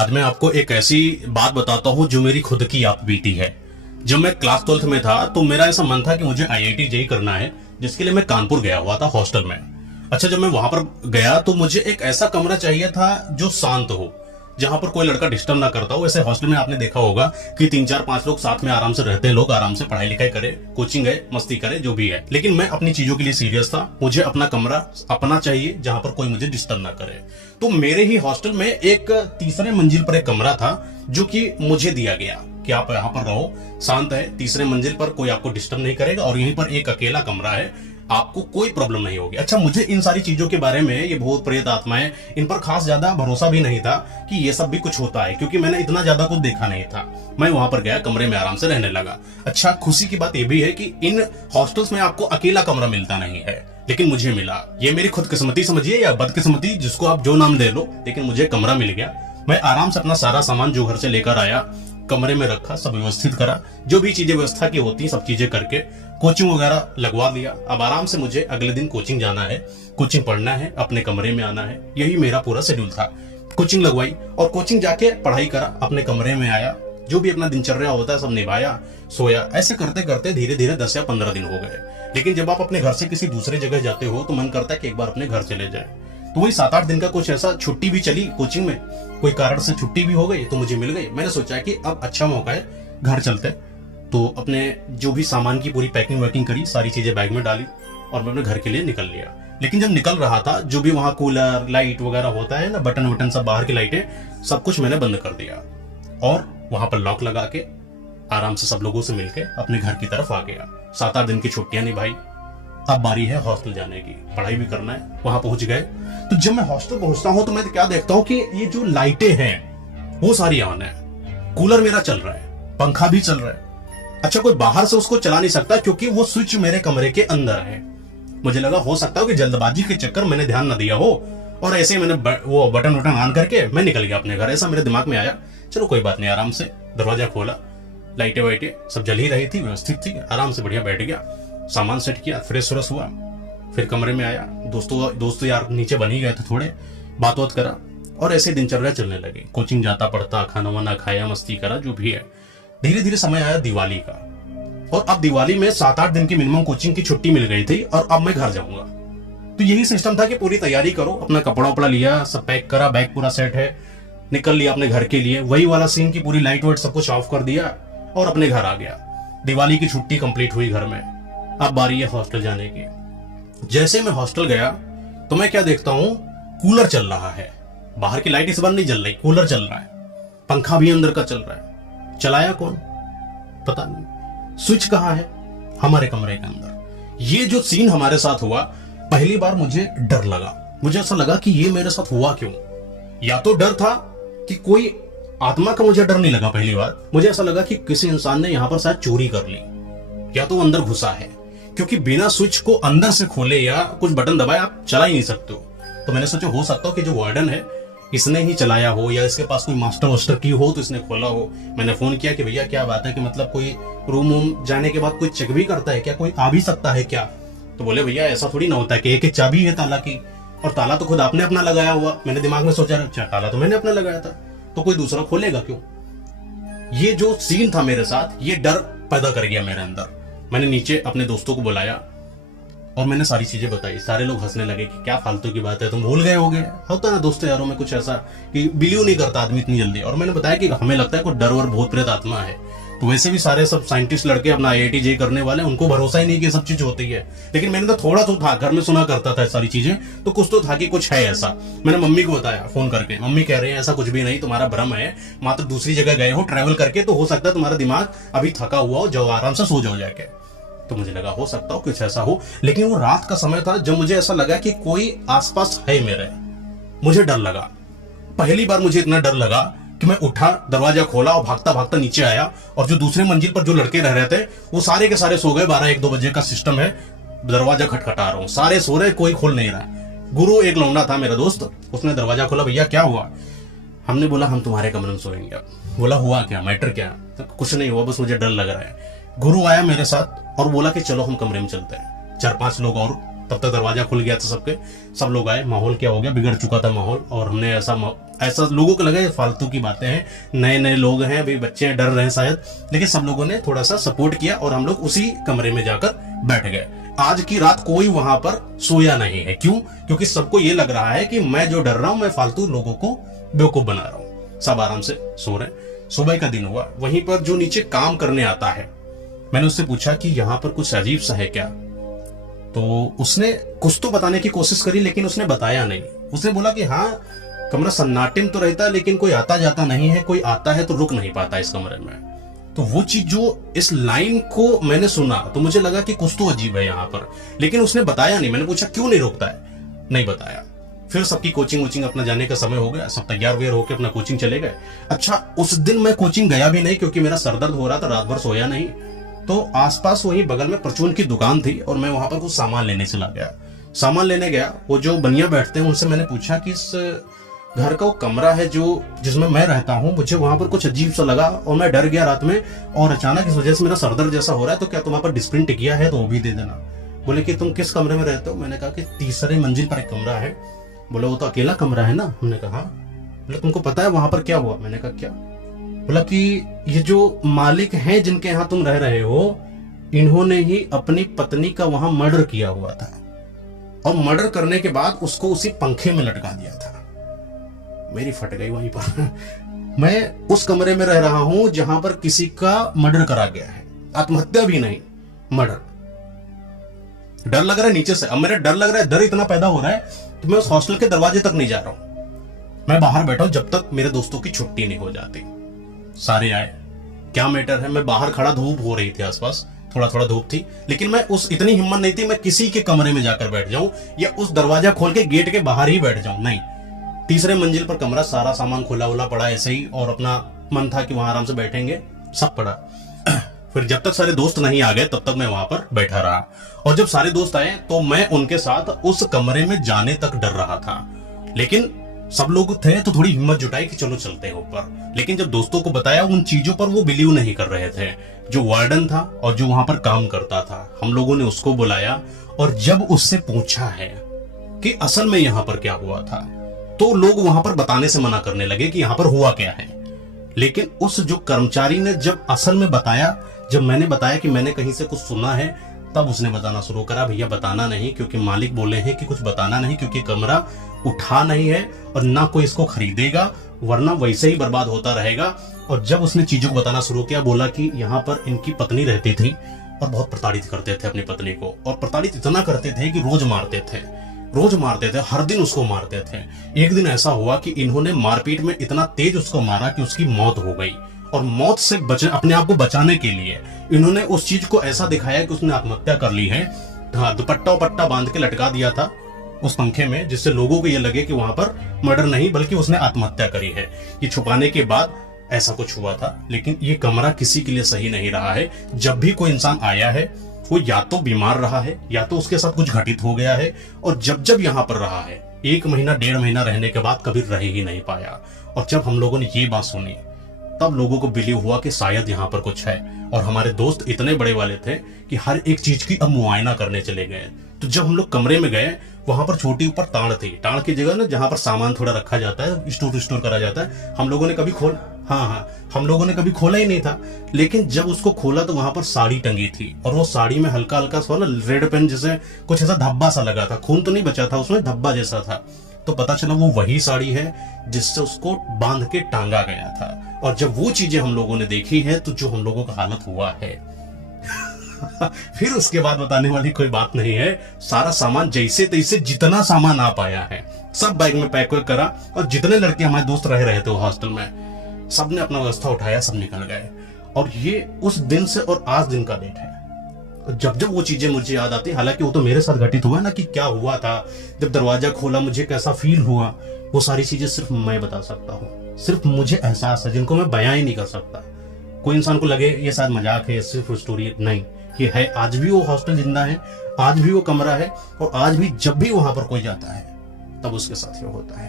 आज मैं आपको एक ऐसी बात बताता हूँ जो मेरी खुद की आप बीती है। जब मैं क्लास 12th में था तो मेरा ऐसा मन था कि मुझे IIT जेईई करना है, जिसके लिए मैं कानपुर गया हुआ था हॉस्टल में। अच्छा, जब मैं वहां पर गया तो मुझे एक ऐसा कमरा चाहिए था जो शांत हो, जहां पर कोई लड़का डिस्टर्ब ना करता हो। वैसे हॉस्टल में आपने देखा होगा कि 3 4 5 लोग साथ में आराम से रहते हैं, लोग आराम से पढ़ाई लिखाई करे, कोचिंग है, मस्ती करे, जो भी है। लेकिन मैं अपनी चीजों के लिए सीरियस था। मुझे अपना कमरा अपना चाहिए जहां पर कोई मुझे डिस्टर्ब ना करे। तो मेरे ही हॉस्टल में एक तीसरे मंजिल पर एक कमरा था जो कि मुझे दिया गया कि आप यहाँ पर रहो, शांत है, तीसरे मंजिल पर कोई आपको डिस्टर्ब नहीं करेगा और यहीं पर एक अकेला कमरा है, आपको कोई प्रॉब्लम नहीं होगी। अच्छा, मुझे इन सारी चीजों के बारे में, ये भूत प्रेत आत्माएं, इन पर खास ज्यादा भरोसा भी नहीं था कि ये सब भी कुछ होता है, क्योंकि मैंने इतना ज्यादा कुछ देखा नहीं था। मैं वहां पर गया, कमरे में आराम से रहने लगा। अच्छा, खुशी की बात यह भी है कि इन हॉस्टल्स में आपको अकेला कमरा मिलता नहीं है, लेकिन मुझे मिला। ये मेरी खुदकिस्मती समझिए या बदकिस्मती, जिसको आप जो नाम दे लो, लेकिन मुझे कमरा मिल गया। मैं आराम से अपना सारा सामान जो घर से लेकर आया कमरे में रखा, सब व्यवस्थित करा, जो भी चीजें व्यवस्था की होती सब चीजें करके कोचिंग वगैरह लगवा दिया। अब आराम से मुझे अगले दिन कोचिंग जाना है, कोचिंग पढ़ना है, अपने कमरे में आना है, यही मेरा पूरा शेड्यूल था। कोचिंग लगवाई और कोचिंग जाके पढ़ाई करा, अपने कमरे में आया, जो भी अपना दिनचर्या होता है सब निभाया, सोया। ऐसे करते करते धीरे धीरे 10 या 15 दिन हो गए। लेकिन जब आप अपने घर से किसी दूसरे जगह जाते हो तो मन करता है कि एक बार अपने घर चले जाए। तो वही 7 8 दिन का कुछ ऐसा छुट्टी भी चली कोचिंग में, कोई कारण से छुट्टी भी हो गई तो मुझे मिल गई। मैंने सोचा कि अब अच्छा मौका है, घर चलते। तो अपने जो भी सामान की पूरी पैकिंग वैकिंग करी, सारी चीजें बैग में डाली और मैं अपने घर के लिए निकल लिया। लेकिन जब निकल रहा था, जो भी वहां कूलर लाइट वगैरह होता है ना, बटन वटन सब बाहर की लाइटें, सब कुछ मैंने बंद कर दिया और वहां पर लॉक लगा के आराम से सब लोगों से मिलके अपने घर की तरफ आ गया। 7 8 दिन की छुट्टियां निभाई। अब बारी है हॉस्टल जाने की, पढ़ाई भी करना है। वहां पहुंच गए तो जब मैं हॉस्टल पहुंचता हूं तो मैं क्या देखता हूं कि ये जो लाइटें हैं वो सारी ऑन है, कूलर मेरा चल रहा है, पंखा भी चल रहा है। अच्छा, कोई बाहर से उसको चला नहीं सकता क्योंकि वो स्विच मेरे कमरे के अंदर है। मुझे लगा हो सकता है कि जल्दबाजी के चक्कर मैंने ध्यान न दिया हो और ऐसे ही मैंने वो बटन वटन ऑन करके मैं निकल गया अपने घर। ऐसा मेरे दिमाग में आया। चलो कोई बात नहीं, आराम से दरवाजा खोला, लाइटें वाइटें सब जल ही रही थी, व्यवस्थित थी, आराम से बढ़िया बैठ गया, सामान सेट किया, फ्रेश व्रेश हुआ, फिर कमरे में आया। दोस्तों यार नीचे बन ही गए थे, थोड़े बात बात करा और ऐसे दिनचर्या चलने लगी। कोचिंग जाता पढ़ता, खाना वाना खाया, मस्ती करा, जो भी है। धीरे धीरे समय आया दिवाली का और अब दिवाली में 7 8 दिन की मिनिमम कोचिंग की छुट्टी मिल गई थी और अब मैं घर जाऊंगा। तो यही सिस्टम था कि पूरी तैयारी करो, अपना कपड़ा उपड़ा लिया, सब पैक करा, बैग पूरा सेट है, निकल लिया अपने घर के लिए। वही वाला सीन की पूरी लाइट वाइट सब कुछ ऑफ कर दिया और अपने घर आ गया। दिवाली की छुट्टी कंप्लीट हुई घर में। अब बारी है हॉस्टल जाने की। जैसे मैं हॉस्टल गया तो मैं क्या देखता हूं, कूलर चल रहा है, बाहर की लाइट इस बार नहीं जल रही, कूलर चल रहा है, पंखा भी अंदर का चल रहा है। चलाया कौन पता नहीं, स्विच कहां है, हमारे कमरे के अंदर। ये जो सीन हमारे साथ हुआ, पहली बार मुझे डर लगा। मुझे ऐसा लगा कि ये मेरे साथ हुआ क्यों। या तो डर था कि कोई आत्मा का, मुझे डर नहीं लगा। पहली बार मुझे ऐसा लगा कि किसी इंसान ने यहां पर शायद चोरी कर ली, या तो अंदर घुसा है, क्योंकि बिना स्विच को अंदर से खोले या कुछ बटन दबाए आप चला ही नहीं सकते हो। तो मैंने सोचा हो सकता हो कि जो वार्डन है इसने ही चलाया हो, या इसके पास कोई मास्टर वास्टर की हो तो इसने खोला हो। मैंने फोन किया कि भैया क्या बात है, कि मतलब कोई रूम वूम जाने के बाद कोई चेक भी करता है क्या, कोई आ भी सकता है क्या। तो बोले भैया ऐसा थोड़ी ना होता है कि एक चाबी है ताला की, और ताला तो खुद आपने अपना लगाया हुआ। मैंने दिमाग में सोचा अच्छा ताला तो मैंने अपना लगाया था, तो कोई दूसरा खोलेगा क्यों। ये जो सीन था मेरे साथ, ये डर पैदा कर गया मेरे अंदर। मैंने नीचे अपने दोस्तों को बुलाया और मैंने सारी चीजें बताई। सारे लोग हंसने लगे कि क्या फालतू की बात है, तुम भूल गए होगे। होता ना दोस्तों यारों में कुछ ऐसा कि बिलीव नहीं करता आदमी इतनी जल्दी। और मैंने बताया कि हमें लगता है कोई डर और भूत प्रेत आत्मा है। तो वैसे भी सारे सब साइंटिस्ट लड़के अपना IIT जेईई करने वाले, उनको भरोसा ही नहीं कि सब चीज होती है। लेकिन मैंने तो थोड़ा तो था, घर में सुना करता था सारी चीजें, तो कुछ तो था कि कुछ है ऐसा। मैंने मम्मी को बताया फोन करके, मम्मी कह रहे हैं ऐसा कुछ भी नहीं, तुम्हारा भ्रम है, मात्र दूसरी जगह गए हो ट्रैवल करके, तो हो सकता है तुम्हारा दिमाग अभी थका हुआ हो, जाओ आराम से सो जाओ जाके। तो मुझे लगा हो सकता हो कुछ ऐसा हो। लेकिन वो रात का समय था जब मुझे ऐसा लगा कि कोई आसपास है मेरे। मुझे डर लगा, पहली बार मुझे इतना डर लगा कि मैं उठा, दरवाजा खोला और भागता भागता नीचे आया। और जो दूसरे मंजिल पर जो लड़के रह रहे थे वो सारे के सारे सो गए। 12 1 2 बजे का सिस्टम है, दरवाजा खटखटा रहा हूँ, सारे सो रहे, कोई खोल नहीं रहा। गुरु एक लौंडा था मेरा दोस्त, उसने दरवाजा खोला, भैया क्या हुआ। हमने बोला हम तुम्हारे कमरे में सोएंगे। बोला हुआ क्या, मैटर क्या। तो कुछ नहीं हुआ, बस मुझे डर लग रहा है। गुरु आया मेरे साथ और बोला कि चलो हम कमरे में चलते हैं, 4 5 लोग और तब तक दरवाजा खुल गया था सबके, सब लोग आए। माहौल क्या हो गया, बिगड़ चुका था माहौल। और हमने ऐसा लोगों को लगा ये फालतू की बातें हैं, नए नए लोग हैं, अभी बच्चे हैं, डर रहे हैं शायद, लेकिन सब लोगों ने थोड़ा सा सपोर्ट किया और हम लोग उसी कमरे में जाकर बैठ गए। आज की रात कोई वहां पर सोया नहीं है। क्यों? क्योंकि सबको ये लग रहा है कि मैं जो डर रहा हूं, मैं फालतू लोगों को बेवकूफ बना रहा हूं। सब आराम से सो रहे हैं। सुबह का दिन हुआ। वहीं पर जो नीचे काम करने आता है, मैंने उससे पूछा कि यहाँ पर कुछ अजीब सा है क्या? तो उसने कुछ तो बताने की कोशिश करी, लेकिन उसने बताया नहीं। उसने बोला कि हाँ, कमरा सन्नाटे में तो रहता है, लेकिन कोई आता जाता नहीं है, कोई आता है तो रुक नहीं पाता इस कमरे में। तो वो चीज जो इस लाइन को मैंने सुना तो मुझे लगा कि कुछ तो अजीब है यहाँ पर, लेकिन उसने बताया नहीं। मैंने पूछा क्यों नहीं रोकता है, नहीं बताया। फिर सबकी कोचिंग वोचिंग अपना जाने का समय हो गया, सब तैयार व्यार होकर अपना कोचिंग चले गए। अच्छा, उस दिन मैं कोचिंग गया भी नहीं क्योंकि मेरा सरदर्द हो रहा था, रात भर सोया नहीं। तो आसपास वहीं बगल में परचून की दुकान थी और मैं वहां पर कुछ सामान लेने चला गया। सामान लेने गया, वो जो बनिया बैठते हैं उनसे मैंने पूछा कि इस घर का वो कमरा है जो जिसमें मैं रहता हूँ, मुझे वहां पर कुछ अजीब सा लगा और मैं डर गया रात में, और अचानक इस वजह से मेरा सरदर्द जैसा हो रहा है, तो क्या तुम वहां पर डिस्प्रिन टिकिया है तो वो भी दे देना। बोले कि तुम किस कमरे में रहते हो? मैंने कहा कि तीसरे मंजिल पर एक कमरा है। बोले वो तो अकेला कमरा है ना? हमने कहा। बोले तुमको पता है वहां पर क्या हुआ? मैंने कहा क्या? बोला कि ये जो मालिक हैं जिनके यहाँ तुम रह रहे हो, इन्होंने ही अपनी पत्नी का वहां मर्डर किया हुआ था, और मर्डर करने के बाद उसको उसी पंखे में लटका दिया था। मेरी फट गई वहीं पर। मैं उस कमरे में रह रहा हूं जहां पर किसी का मर्डर करा गया है, आत्महत्या भी नहीं, मर्डर। डर लग रहा है नीचे से। अब मेरा डर लग रहा है, डर इतना पैदा हो रहा है तो मैं उस हॉस्टल के दरवाजे तक नहीं जा रहा हूं। मैं बाहर बैठा हूं जब तक मेरे दोस्तों की छुट्टी नहीं हो जाती। सारे आए, क्या मैटर है, मैं बाहर खड़ा, धूप हो रही थी आसपास, थोड़ा थोड़ा धूप थी, लेकिन मैं उस इतनी हिम्मत नहीं थी मैं किसी के कमरे में जाकर बैठ जाऊं या उस दरवाजा खोल के गेट के बाहर ही बैठ जाऊं। नहीं, तीसरे मंजिल पर कमरा, सारा सामान खुला उला पड़ा ऐसे ही, और अपना मन था कि वहां आराम से बैठेंगे, सब पड़ा। फिर जब तक सारे दोस्त नहीं आ गए तब तक मैं वहां पर बैठा रहा, और जब सारे दोस्त आए तो मैं उनके साथ उस कमरे में जाने तक डर रहा था। लेकिन सब लोग थे तो थोड़ी हिम्मत जुटाई कि चलो चलते हैं ऊपर। लेकिन जब दोस्तों को बताया उन चीजों पर वो बिलीव नहीं कर रहे थे। जो वार्डन था और जो वहां पर काम करता था, हम लोगों ने उसको बुलाया और जब उससे पूछा है कि असल में यहां पर क्या हुआ था, तो लोग वहां पर बताने से मना करने लगे कि यहां पर हुआ क्या है। लेकिन उस जो कर्मचारी ने जब असल में बताया, जब मैंने बताया कि मैंने कहीं से कुछ सुना है, तब उसने बताना शुरू करा, भैया बताना नहीं, क्योंकि मालिक बोले हैं कि कुछ बताना नहीं, क्योंकि कमरा उठा नहीं है और ना कोई इसको खरीदेगा, वरना वैसे ही बर्बाद होता रहेगा। और जब उसने चीजों को बताना शुरू किया, बोला कि यहाँ पर इनकी पत्नी रहती थी और बहुत प्रताड़ित करते थे अपनी पत्नी को, और प्रताड़ित इतना करते थे कि रोज मारते थे, हर दिन उसको मारते थे। एक दिन ऐसा हुआ कि इन्होंने मारपीट में इतना तेज उसको मारा कि उसकी मौत हो गई, और मौत से अपने आप को बचाने के लिए इन्होंने उस चीज को ऐसा दिखाया कि उसने आत्महत्या कर ली है। हाँ, दुपट्टा उपट्टा बांध के लटका दिया था उस पंखे में, जिससे लोगों को ये लगे कि वहां पर मर्डर नहीं बल्कि उसने आत्महत्या करी है। ये छुपाने के बाद ऐसा कुछ हुआ था। लेकिन ये कमरा किसी के लिए सही नहीं रहा है। जब भी कोई इंसान आया है वो या तो बीमार रहा है या तो उसके साथ कुछ घटित हो गया है, और जब जब यहाँ पर रहा है 1 महीना 1.5 महीना रहने के बाद कभी रह ही नहीं पाया। और जब हम लोगों ने ये बात सुनी तब लोगों को बिलीव हुआ कि शायद यहाँ पर कुछ है। और हमारे दोस्त इतने बड़े वाले थे कि हर एक चीज की अब मुआयना करने चले गए। तो जब हम लोग कमरे में गए, वहां पर छोटी ऊपर ताड़ थी, ताड़ की जगह ना जहां पर सामान थोड़ा रखा जाता है, स्टोर करा जाता है, हम लोगों ने कभी हम लोगों ने कभी खोला ही नहीं था। लेकिन जब उसको खोला तो वहां पर साड़ी टंगी थी, और वो साड़ी में हल्का हल्का सा ना रेड पेन जैसे कुछ ऐसा धब्बा सा लगा था, खून तो नहीं बचा था उसमें, धब्बा जैसा था। तो पता चला वो वही साड़ी है जिससे उसको बांध के टांगा गया था। और जब वो चीजें हम लोगों ने देखी है तो जो हम लोगों का हालत हुआ है फिर उसके बाद बताने वाली कोई बात नहीं है। सारा सामान जैसे तैसे जितना सामान आ पाया है सब बैग में पैक करा, और जितने लड़के हमारे दोस्त रह रहे थे हॉस्टल में, सबने अपना व्यवस्था उठाया, सब निकल गए। और ये उस दिन से और आज दिन का डेट है। जब जब वो चीजें मुझे याद आती, हालांकि वो तो मेरे साथ घटित हुआ ना कि क्या हुआ था, जब दरवाजा खोला मुझे कैसा फील हुआ, वो सारी चीजें सिर्फ मैं बता सकता हूँ। सिर्फ मुझे एहसास है जिनको मैं बयां ही नहीं कर सकता। कोई इंसान को लगे ये शायद मजाक है, सिर्फ स्टोरी, नहीं, ये है। आज भी वो हॉस्टल जिंदा है, आज भी वो कमरा है, और आज भी जब भी वहां पर कोई जाता है तब उसके साथ ये होता है।